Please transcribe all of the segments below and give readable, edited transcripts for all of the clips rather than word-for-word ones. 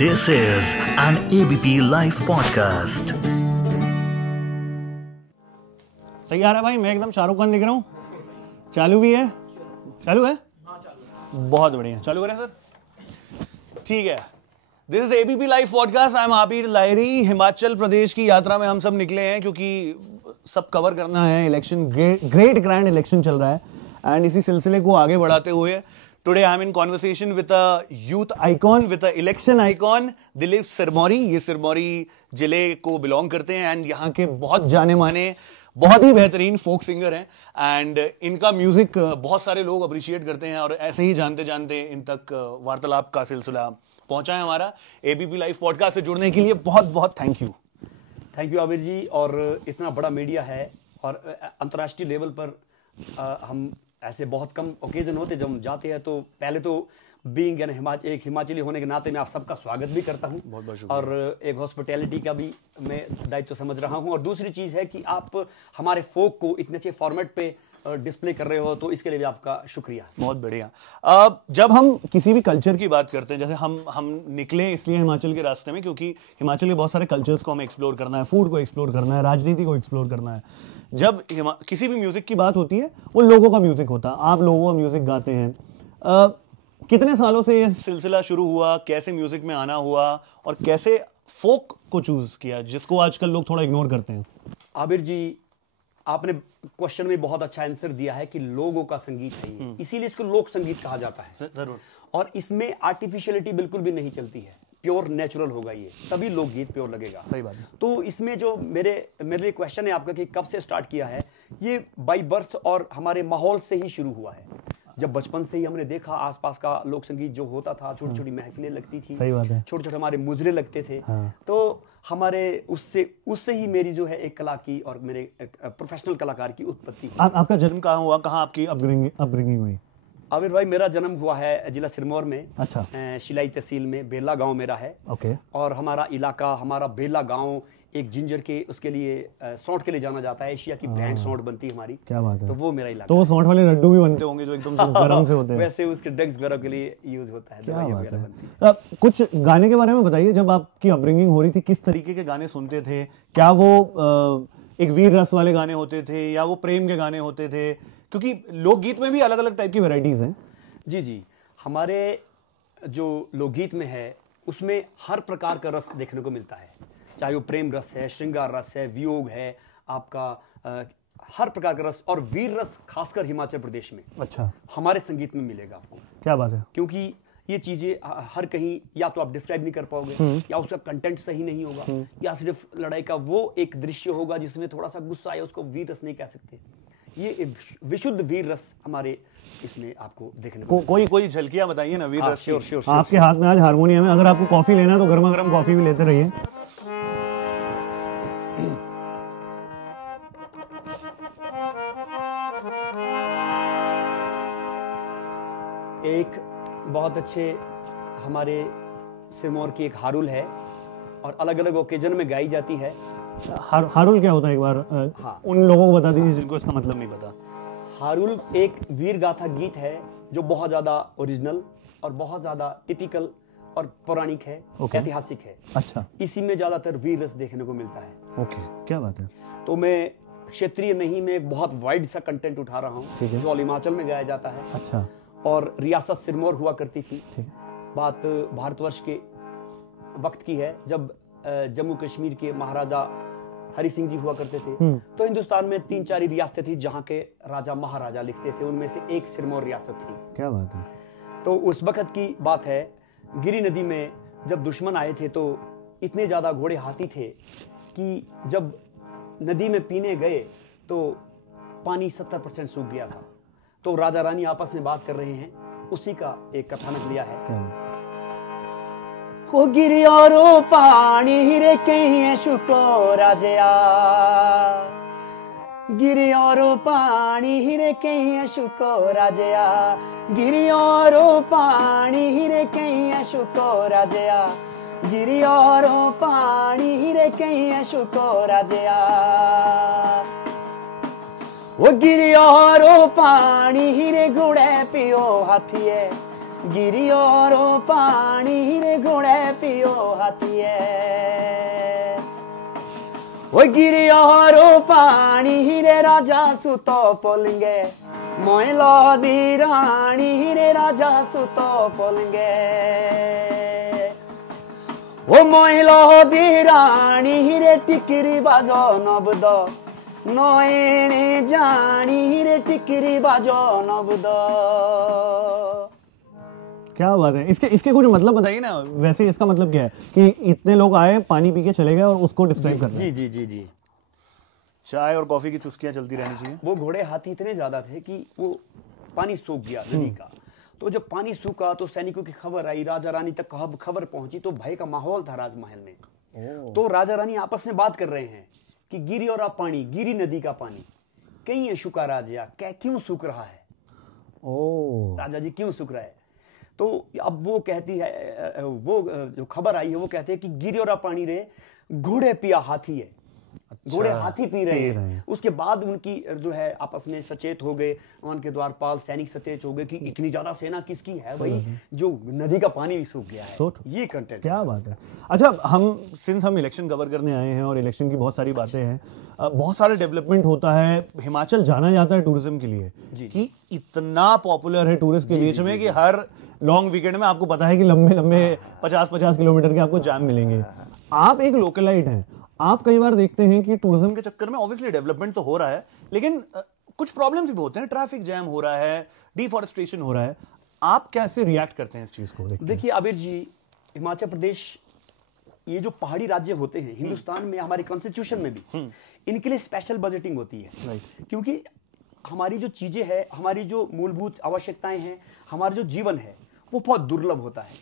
This is an ABP Life podcast. तैयार है भाई? मैं एकदम शाहरुख खान दिख रहा हूँ। चालू भी है? चालू है? बहुत बढ़िया। चालू करें सर? ठीक है। This is ABP live podcast. I am Abir Lahiri. Himachal Pradesh की यात्रा में हम सब निकले हैं क्योंकि सब कवर करना है। इलेक्शन, ग्रेट ग्रैंड इलेक्शन चल रहा है एंड इसी सिलसिले को आगे बढ़ाते हुए today I am in conversation with a youth icon, with a election icon, Dilip Sirmauri. ये सिरमौरी जिले को बिलोंग करते हैं एंड यहाँ के बहुत जाने माने, बहुत ही बेहतरीन फोक सिंगर हैं एंड इनका म्यूजिक बहुत सारे लोग अप्रिशिएट करते हैं और ऐसे ही जानते जानते इन तक वार्तालाप का सिलसिला पहुंचा है हमारा। एबीपी लाइव पॉडकास्ट से जुड़ने के लिए बहुत बहुत थैंक यू आबिर जी। और इतना बड़ा मीडिया है और अंतर्राष्ट्रीय लेवल पर हम ऐसे बहुत कम ओकेजन होते जब हम जाते हैं, तो पहले तो बीइंग एक हिमाचली होने के नाते मैं आप सबका स्वागत भी करता हूं बहुत बहुत शुक्रिया। और एक हॉस्पिटैलिटी का भी मैं दायित्व समझ रहा हूं। और दूसरी चीज है कि आप हमारे फोक को इतने अच्छे फॉर्मेट पे डिस्प्ले कर रहे हो, तो इसके लिए भी आपका शुक्रिया। बहुत बढ़िया। जब हम किसी भी कल्चर की बात करते हैं, जैसे हम निकले इसलिए हिमाचल के रास्ते में क्योंकि हिमाचल के बहुत सारे कल्चर्स को हमें एक्सप्लोर करना है, फूड को एक्सप्लोर करना है, राजनीति को एक्सप्लोर करना है। जब किसी भी म्यूजिक की बात होती है वो लोगों का म्यूजिक होता है। आप लोगों का म्यूजिक गाते हैं। कितने सालों से ये सिलसिला शुरू हुआ, कैसे म्यूजिक में आना हुआ और कैसे फोक को चूज किया जिसको आजकल लोग थोड़ा इग्नोर करते हैं? आबिर जी, आपने क्वेश्चन में बहुत अच्छा आंसर दिया है कि लोगों का संगीत है ये, इसीलिए इसको लोक संगीत कहा जाता है। जरूर। और इसमें आर्टिफिशियलिटी बिल्कुल भी नहीं चलती है, प्योर नेचुरल होगा ये, तभी लोकगीत प्योर लगेगा। सही बात है। तो इसमें जो मेरे लिए क्वेश्चन है आपका कि कब से स्टार्ट किया है, ये बाय बर्थ और हमारे माहौल से ही शुरू हुआ है। जब बचपन से ही हमने देखा आसपास का लोक संगीत जो होता था, छोटी छोटी महफिलें लगती थी, छोटे छोटे हमारे मुजरे लगते थे। तो हमारे उससे ही मेरी जो है एक कला की और मेरे प्रोफेशनल कलाकार की उत्पत्ति। आपका जन्म कहाँ हुआ, कहाँ आपकी अपब्रिंगिंग हुई? आबिर भाई, मेरा जन्म हुआ है जिला सिरमौर में। अच्छा। शिलाई तहसील में बेला गांव मेरा है। ओके। और हमारा इलाका, हमारा बेला गांव एक जिंजर के उसके लिए सौंठ के लिए जाना जाता है। एशिया की ब्रांड सौंठ बनती है हमारी। क्या बात है। तो वो मेरा इलाका। तो वो सौंठ वाले लड्डू भी बनते होंगे जो एकदम गरम से होते हैं। वैसे उसके ड्रग्स वगैरह के लिए यूज होता है, दवाइयां वगैरह बनती है। कुछ गाने के बारे में बताइए। जब आपकी अपब्रिंगिंग हो रही थी, किस तरीके के गाने सुनते थे? क्या वो एक वीर रस वाले गाने होते थे या वो प्रेम के गाने होते थे? क्योंकि लोकगीत में भी अलग अलग टाइप की वैरायटीज हैं। जी, हमारे जो लोकगीत में है उसमें हर प्रकार का रस देखने को मिलता है, चाहे वो प्रेम रस है, श्रृंगार रस है, वियोग है, आपका हर प्रकार का रस। और वीर रस खासकर हिमाचल प्रदेश में अच्छा हमारे संगीत में मिलेगा आपको। क्या बात है। क्योंकि ये चीजें हर कहीं या तो आप डिस्क्राइब नहीं कर पाओगे, या उसका कंटेंट सही नहीं होगा, या सिर्फ लड़ाई का वो एक दृश्य होगा जिसमें थोड़ा सा गुस्सा आया, उसको वीर रस नहीं कह सकते। ये विशुद्ध वीर रस हमारे इसमें आपको देखने को कोई झलकियां बताइए ना वीर रस की। श्योर। आपके हाथ में आज हारमोनियम है, अगर आपको कॉफी लेना है तो गर्मा गर्म कॉफी भी लेते रहिए। एक बहुत अच्छे हमारे सिरमौर की एक हारुल है और अलग अलग ओकेजन में गाई जाती है। हारुल क्या होता है एक बार उन लोगों को बता दीजिए जिनको इसका मतलब नहीं पता। हारुल एक वीर गाथा गीत है जो बहुत ज्यादा ओरिजिनल और बहुत ज्यादा टिपिकल और पौराणिक है, ऐतिहासिक है। अच्छा। इसी में ज्यादातर वीर रस देखने को मिलता है। ओके, क्या बात है। तो मैं क्षेत्रीय नहीं, मैं एक बहुत वाइड सा कंटेंट उठा रहा हूँ जो हिमाचल में गाया जाता है। अच्छा। और रियासत सिरमौर हुआ करती थी। बात भारतवर्ष के वक्त की है जब जम्मू कश्मीर के महाराजा हरि सिंह जी हुआ करते थे। तो हिंदुस्तान में 3-4 रियासतें थी जहां के राजा महाराजा लिखते थे, उनमें से एक सिरमौर रियासत थी। क्या बात है। तो उस वक्त की बात है, गिरी नदी में जब दुश्मन आए थे तो इतने ज्यादा घोड़े हाथी थे कि जब नदी में पीने गए तो पानी 70% सूख गया था। तो राजा रानी आपस में बात कर रहे हैं, उसी का एक कथानक लिया है। ओ गिरियारो पानी हिरे कहीं शुको राजया, गिरियारो पानी हिरे कहीं शुको राजया, गिरियारो पानी हिरे कहीं शुको राजया, गिरियारो पानी हिरे कहीं शुको राजया। वो गिरियारो पानी हिरे गुड़े पियो हाथिए, गिरियो पानी रे घोड़े पियो हाथिए ओ गिरियो पानी रे राजा सुतो पोलंगे मोइलो दी रानी रे राजा सुतो पोलंगे ओ मोइलो दी रानी रे टिकरी बाजो नबदो नयने जानी रे टिकरी बाजो नबदो। क्या बात है। इसके कुछ मतलब बताइए ना। वैसे इसका मतलब क्या है कि इतने लोग आए, पानी पी के चले गए और उसको डिस्क्राइब कर रहे हैं। जी जी जी जी। चाय और कॉफी की चुस्कियां चलती रहनी चाहिए। वो घोड़े हाथी इतने ज्यादा थे कि वो पानी सूख गया नदी का। तो जब पानी सूखा तो सैनिकों की खबर आई, राजा रानी तक खबर पहुंची, तो भय का माहौल था राजमहल में। तो राजा रानी आपस में बात कर रहे हैं कि गिरी और पानी, गिरी नदी का पानी कहीं है शुका राजा, क्या क्यों सूख रहा है? राजा जी क्यों सूख रहा है? तो अब वो कहती है, वो जो खबर आई है वो कहते हैं कि गिरी और पानी रे घोड़े पिया हाथी है। अच्छा, घोड़े हाथी पी रहे हैं। उसके बाद उनकी जो है आपस में सचेत हो गए, उनके द्वारपाल सैनिक सचेत हो गए कि इतनी ज्यादा सेना किसकी है भाई, जो नदी का पानी भी सूख गया है। ये कंटेंट क्या बात है। अच्छा, हम इलेक्शन कवर करने आए हैं और इलेक्शन की बहुत सारी बातें हैं, बहुत सारे डेवलपमेंट होता है। हिमाचल जाना जाता है टूरिज्म के लिए कि इतना पॉपुलर है टूरिस्ट के बीच में कि हर लॉन्ग वीकेंड में आपको पता है कि लंबे लंबे 50-50 किलोमीटर के आपको जाम मिलेंगे। आप एक लोकलाइट हैं, आप कई बार देखते हैं कि टूरिज्म के चक्कर में ऑब्वियसली डेवलपमेंट तो हो रहा है, लेकिन कुछ प्रॉब्लम्स भी होते हैं। ट्रैफिक जैम हो रहा है, डिफॉरेस्टेशन हो रहा है। आप कैसे रिएक्ट करते हैं इस चीज को? देखिए आबिर जी, हिमाचल प्रदेश, ये जो पहाड़ी राज्य होते हैं हिंदुस्तान में, हमारे कॉन्स्टिट्यूशन में भी इनके लिए स्पेशल बजटिंग होती है। क्योंकि हमारी जो चीजें हैं, हमारी जो मूलभूत आवश्यकताएं हैं, हमारा जो जीवन है वो बहुत दुर्लभ होता है।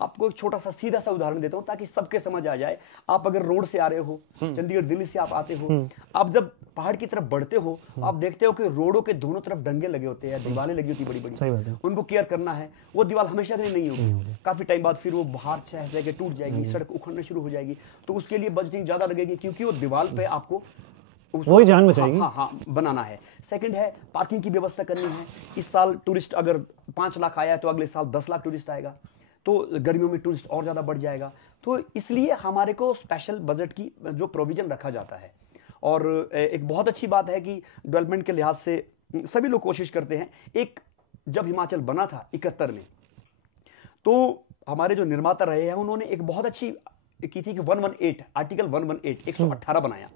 आपको एक छोटा सा सीधा सा उदाहरण देता हूं ताकि सबके समझ आ जाए। आप अगर रोड से आ रहे हो, चंडीगढ़ दिल्ली से आप आते हो, आप जब पहाड़ की तरफ बढ़ते हो, आप देखते हो कि रोडों के दोनों तरफ डंगे लगे होते हैं, दीवारें लगी होती बड़ी बड़ी, उनको केयर करना है। वो दीवार हमेशा के लिए नहीं होगी, काफी टाइम बाद फिर वो बाहर सह के टूट जाएगी, सड़क उखड़ना शुरू हो जाएगी। तो उसके लिए बजटिंग ज्यादा लगेगी, क्योंकि वो दीवार पे आपको वही जान बचाएगी। हाँ, बनाना है। सेकंड है पार्किंग की व्यवस्था करनी है। इस साल टूरिस्ट अगर 5 लाख आया है तो अगले साल 10 लाख टूरिस्ट आएगा, तो गर्मियों में टूरिस्ट और ज्यादा बढ़ जाएगा। तो इसलिए हमारे को स्पेशल बजट की जो प्रोविजन रखा जाता है। और एक बहुत अच्छी बात है कि डेवलपमेंट के लिहाज से सभी लोग कोशिश करते हैं। एक जब हिमाचल बना था 71 में, तो हमारे जो निर्माता रहे हैं उन्होंने एक बहुत अच्छी की थी कि 118 आर्टिकल 118 बनाया,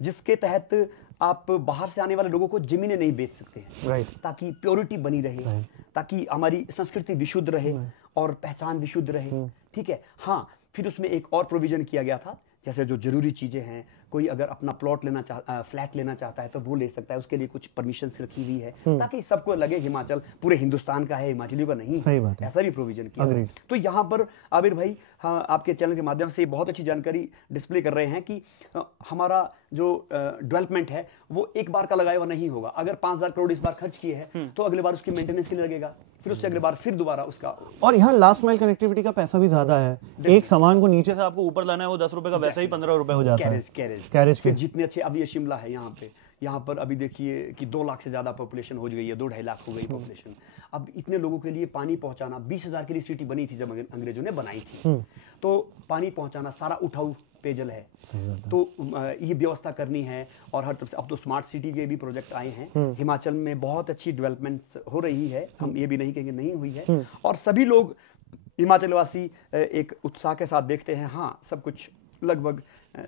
जिसके तहत आप बाहर से आने वाले लोगों को जमीनें नहीं बेच सकते हैं, ताकि प्योरिटी बनी रहे, ताकि हमारी संस्कृति विशुद्ध रहे और पहचान विशुद्ध रहे। ठीक है। हाँ, फिर उसमें एक और प्रोविजन किया गया था, जैसे जो जरूरी चीजें हैं, कोई अगर अपना प्लॉट लेना फ्लैट लेना चाहता है तो वो ले सकता है, उसके लिए कुछ परमिशन रखी हुई है, ताकि सबको लगे हिमाचल पूरे हिंदुस्तान का है, हिमाचली का नहीं है। ऐसा भी प्रोविजन किया। तो यहाँ पर आबिर भाई, हाँ, आपके चैनल के माध्यम से बहुत अच्छी जानकारी डिस्प्ले कर रहे हैं कि हमारा जो डेवलपमेंट है वो एक बार का लगाया हुआ नहीं होगा। अगर 5,000 करोड़ इस बार खर्च किए हैं तो अगले बार उसकी मेंटेनेंस के लिए लगेगा, फिर उससे अगले बार फिर दोबारा उसका। और यहाँ लास्ट माइल कनेक्टिविटी का पैसा भी ज्यादा है। एक सामान को नीचे से आपको ऊपर लाना है, वो 10 रुपए का वैसे ही 15 रुपए हो जाता है। कैरेज के जितने अच्छे, अब ये शिमला है, यहाँ पर अभी देखिए कि 2 लाख से ज्यादा पॉपुलेशन हो गई है, 2-2.5 लाख हो गई पॉपुलेशन। अब इतने लोगों के लिए पानी पहुंचाना, 20,000 की सिटी बनी थी जब अंग्रेजों ने बनाई थी, तो पानी पहुंचाना सारा उठाऊ पेयजल है, तो ये व्यवस्था करनी है। और हर तरफ से अब तो स्मार्ट सिटी के भी प्रोजेक्ट आए हैं। हिमाचल में बहुत अच्छी डेवलपमेंट हो रही है, हम ये भी नहीं कहेंगे नहीं हुई है। और सभी लोग हिमाचलवासी एक उत्साह के साथ देखते हैं। हाँ, सब कुछ लगभग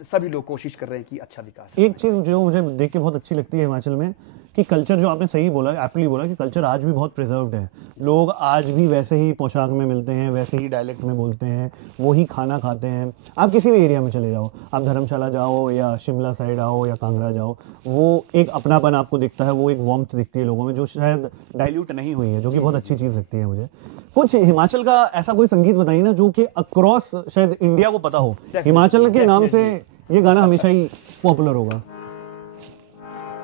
सभी लोग कोशिश कर रहे हैं कि अच्छा विकास। एक चीज जो मुझे देख के बहुत अच्छी लगती है हिमाचल में, कि कल्चर, जो आपने सही बोला, एप्टली बोला, कि कल्चर आज भी बहुत प्रिजर्व्ड है। लोग आज भी वैसे ही पोशाक में मिलते हैं, वैसे ही डायलेक्ट में बोलते हैं, वही खाना खाते हैं। आप किसी भी एरिया में चले जाओ, आप धर्मशाला जाओ या शिमला साइड आओ या कांगड़ा जाओ, वो एक अपनापन आपको दिखता है, वो एक वार्मथ दिखती है लोगों में, जो शायद डाइल्यूट नहीं हुई है, जो कि बहुत अच्छी चीज लगती है मुझे। कुछ हिमाचल का ऐसा कोई संगीत बताइए ना जो कि अक्रॉस शायद इंडिया को पता हो। हिमाचल के नाम से ये गाना हमेशा ही पॉपुलर होगा।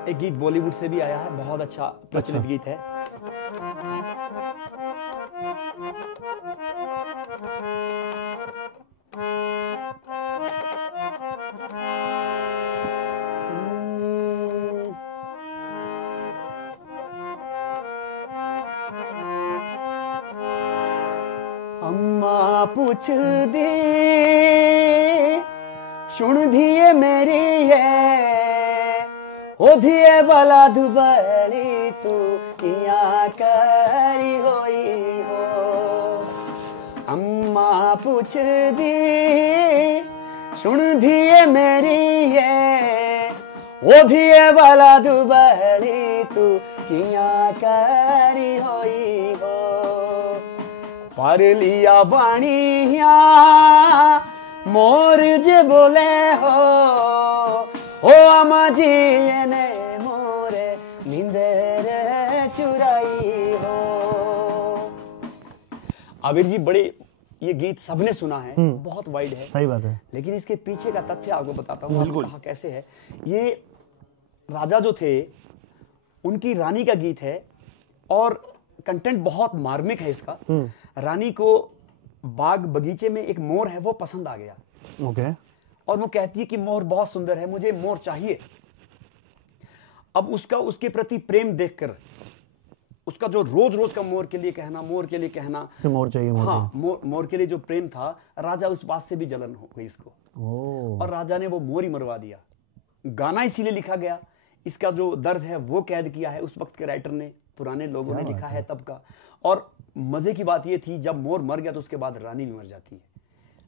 एक गीत बॉलीवुड से भी आया है, बहुत अच्छा प्रचलित गीत है। अम्मा पूछ दी सुन दिए मेरी है ओ दिए वाला दुबली तू किया करी होई हो। अम्मा पूछ दी सुन दिए मेरी है ओ दिए वाला दुबली तू किया करी होई हो। पर लिया बाणिया मोर जे बोले हो ओ अम्मा जी ने मोरे नींदर चुराई हो। आबिर जी, बड़े ये गीत सबने सुना है, बहुत वाइड है, सही बात है, लेकिन इसके पीछे का तथ्य आपको बताता हूँ। बिल्कुल कैसे है। ये राजा जो थे उनकी रानी का गीत है और कंटेंट बहुत मार्मिक है इसका। रानी को बाग बगीचे में एक मोर है वो पसंद आ गया। ओके। और वो कहती है कि मोर बहुत सुंदर है, मुझे मोर चाहिए। अब उसका उसके प्रति प्रेम देखकर उसका जो रोज रोज का मोर के लिए कहना मोर चाहिए, मोर के लिए जो प्रेम था, राजा उस बात से भी जलन हो गई इसको और राजा ने वो मोर ही मरवा दिया। गाना इसीलिए लिखा गया, इसका जो दर्द है वो कैद किया है उस वक्त के राइटर ने, पुराने लोगों ने लिखा है तब का। और मजे की बात ये थी, जब मोर मर गया तो उसके बाद रानी भी मर जाती है।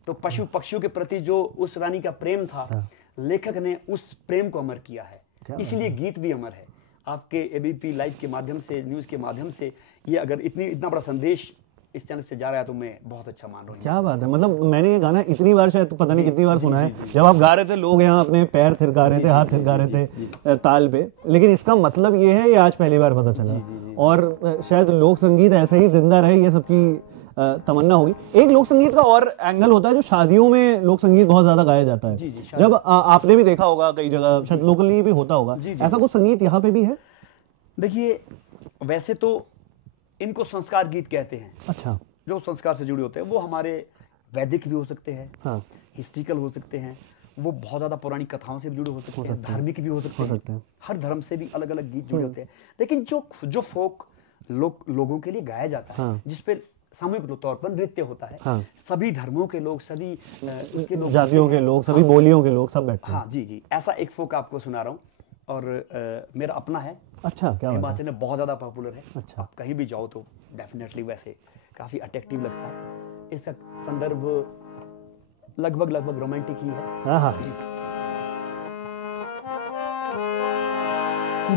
तो पशु पक्षियों के प्रति जो उस रानी का प्रेम था, लेखक ने उस प्रेम को अमर किया है, इसलिए गीत भी अमर है। आपके एबीपी लाइव के माध्यम से, न्यूज के माध्यम से ये अगर इतना बड़ा संदेश इस चैनल से जा रहा है तो मैं बहुत अच्छा मान रहा हूँ। क्या बात है, मतलब मैंने ये गाना इतनी बार, शायद पता नहीं कितनी बार सुना है। जब आप गा रहे थे लोग यहाँ अपने पैर थिरका रहे थे, हाथ थिरका रहे थे ताल पे, लेकिन इसका मतलब ये है, ये आज पहली बार पता चला। और शायद लोक संगीत ऐसे ही जिंदा रहे, ये सबकी तमन्ना होगी। एक लोक संगीत का और एंगल होता है जो शादियों में लोक संगीत बहुत ज्यादा गाया जाता है। जब आपने भी देखा होगा कई जगह, शायद लोकली भी होता होगा, ऐसा कुछ संगीत यहाँ पे भी है? देखिए, वैसे तो इनको संस्कार गीत कहते हैं। अच्छा। जो संस्कार से जुड़े होते हैं वो हमारे वैदिक भी हो सकते हैं, हिस्ट्रिकल हो सकते हैं, वो बहुत ज्यादा पौराणिक कथाओं से भी जुड़े हो सकते हैं, धार्मिक भी हो सकते हैं। हर धर्म से भी अलग अलग गीत जुड़े होते हैं। लेकिन जो फोक लोगों के लिए गाया जाता है, जिसपे सामूहिक तौर पर नृत्य होता है, सभी धर्मों के लोग, सभी उसके लोग, जातियों के लोग, सभी बोलियों के लोग सब बैठते हैं। हाँ जी, ऐसा एक फोक आपको सुना रहा हूँ और मेरा अपना है। अच्छा, क्या हिमाचल में बहुत ज्यादा पॉपुलर है। अच्छा। आप kहीं भी जाओ तो डेफिनेटली वैसे काफी अट्रैक्टिव लगता है। इसका संदर्भ लगभग रोमांटिक ही है।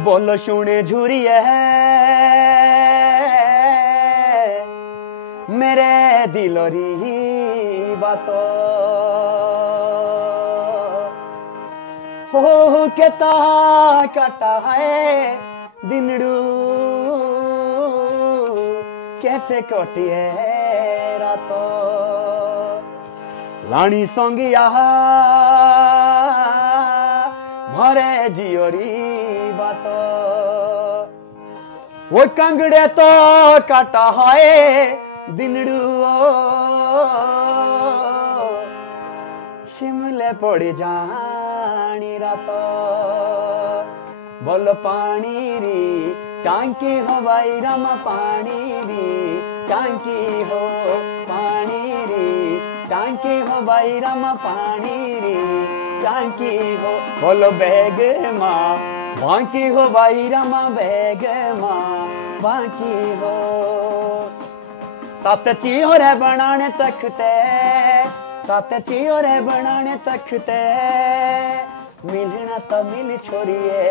बोलो सुने झूरिए मेरे दिलोरी बातो हो के ता काटा है दिनड़ू कहते कोटिए रातो लाणी संगिया भरे जियोरी बातो वो कंगड़े तो काटा है दिनड़ू शिमले पड़ जानी रातो बोल पानी री टांकी हो भाई रामा पानी री टांकी हो पानी री टांकी हो भाई रामा पानी री टांकी हो बोलो बैग माँ बांकी हो भाई रामा बैग माँ बांकी हो तात चियो रे बनाने तखते तात चियो रे बनाने तखते मिलना तो मिल छोड़िए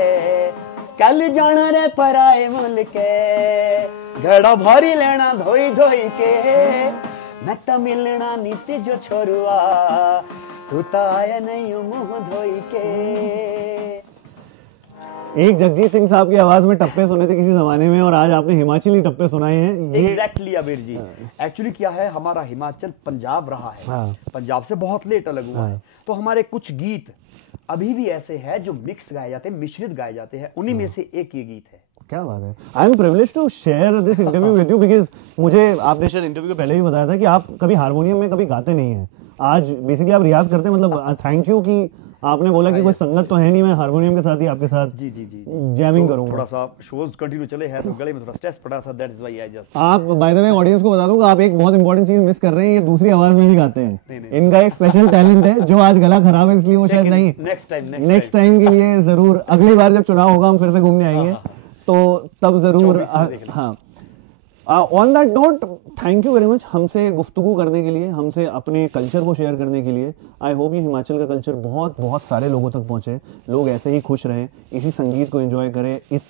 कल जाना रे पराए मुल्क के घड़ा भरी लेना धोई धोई के मैं तो मिलना नित्य जो छोरुआ तू तो आया नहीं मुंह धोई के। एक जगजीत सिंह साहब की आवाज में टप्पे सुने थे किसी जमाने में और आज आपने हिमाचली टप्पे सुनाए हैं। एग्जैक्टली अबीर जी, एक्चुअली क्या है, हमारा हिमाचल पंजाब रहा है, पंजाब से बहुत लेट अलग हुआ है, तो हमारे कुछ गीत अभी भी ऐसे हैं जो मिक्स गाए जाते हैं, मिश्रित गाए जाते हैं, उन्हीं में से एक ये गीत है। क्या बात है। I am privileged to share this interview with you because मुझे आपने शायद इंटरव्यू के पहले ही बताया था कि आप कभी हारमोनियम में कभी गाते नहीं हैं। आज बेसिकली आप रियाज करते हैं, मतलब थैंक यू कि आपने बोला कि कोई संगत तो है नहीं, मैं हारमोनियम के साथ ही आपके साथ जी जी जी जैमिंग तो करूंगा। थोड़ा सा शोज कंटिन्यू चले हैं तो गले में थोड़ा स्ट्रेस पड़ा था, दैट्स व्हाई आई जस्ट। आप बाय द वे ऑडियंस को बता दूंगा, आप एक बहुत इंपॉर्टेंट चीज मिस कर रहे हैं, ये दूसरी आवाज में भी गाते हैं। इनका एक स्पेशल टैलेंट है, जो आज गला खराब है इसलिए वो शायद नहीं, नेक्स्ट टाइम के लिए जरूर, अगली बार जब चुनाव होगा हम फिर से घूमने आएंगे तो तब जरूर। हाँ, on that note, thank you very much हमसे गुफ्तगू करने के लिए, हमसे अपने कल्चर को शेयर करने के लिए। आई होप ये हिमाचल का कल्चर बहुत बहुत सारे लोगों तक पहुंचे, लोग ऐसे ही खुश रहें, इसी संगीत को एंजॉय करें, इस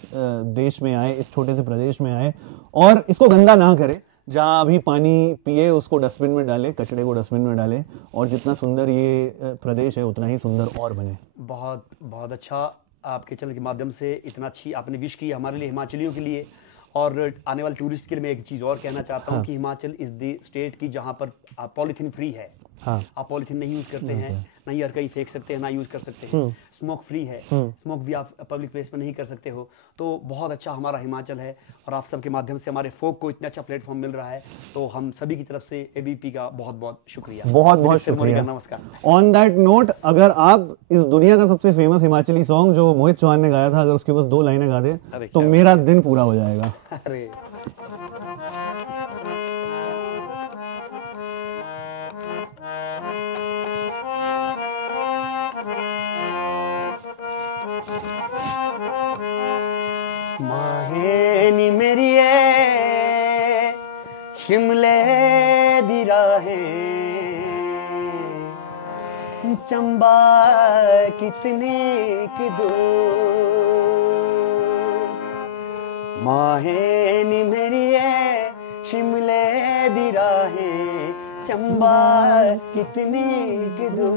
देश में आए, इस छोटे से प्रदेश में आए और इसको गंदा ना करें। जहाँ अभी पानी पिए उसको डस्टबिन में डाले, कचरे को डस्टबिन में डाले, और जितना सुंदर ये प्रदेश है उतना ही सुंदर और बने। बहुत बहुत अच्छा, आपके चैनल के माध्यम से इतना अच्छी आपने विश की हमारे लिए, हिमाचलियों के लिए। और आने वाले टूरिस्ट के लिए मैं एक चीज़ और कहना चाहता हूँ कि हिमाचल इस स्टेट की जहाँ पर पॉलीथीन फ्री है। आप पॉलीथीन नहीं यूज़ करते हैं, ना ही हर कहीं फेंक सकते हैं, ना यूज़ कर सकते हैं। स्मोक फ्री है, स्मोक भी आप पब्लिक प्लेस में नहीं कर सकते हो। तो बहुत अच्छा हमारा हिमाचल है और आप सबके माध्यम से हमारे फोक को इतना अच्छा प्लेटफॉर्म मिल रहा है, तो हम सभी की तरफ से एबीपी का बहुत बहुत शुक्रिया। बहुत बहुत शुक्रिया, नमस्कार। ऑन दैट नोट, अगर आप इस दुनिया का सबसे फेमस हिमाचली सॉन्ग जो मोहित चौहान ने गाया था, अगर उसके बस 2 लाइनें गा दे तो मेरा दिन पूरा हो जाएगा। अरे माहेनी मेरी शिमले दी राहें, चंबा कितने के दो, माहेनी मेरी शिमले दी राहें, चंबा कितने के दो,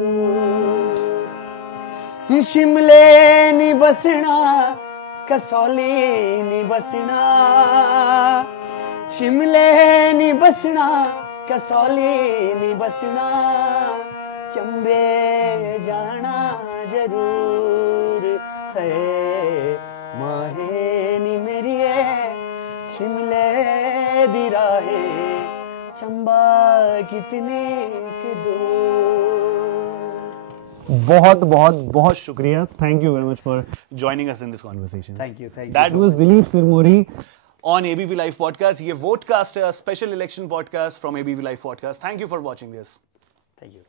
शिमले नी बसना कसौली नी बसना, शिमले नी बसना कसौली नी बसना, चंबे जाना जरूर है, माहेनी मेरी शिमले दी राहें, चंबा कितने के दो। बहुत बहुत बहुत शुक्रिया, thank you very much for joining us in this conversation. Thank you. That was Dilip Sirmauri on ABP Live Podcast. ये वोटकास्ट है, special election podcast from ABP Live Podcast. Thank you for watching this. Thank you.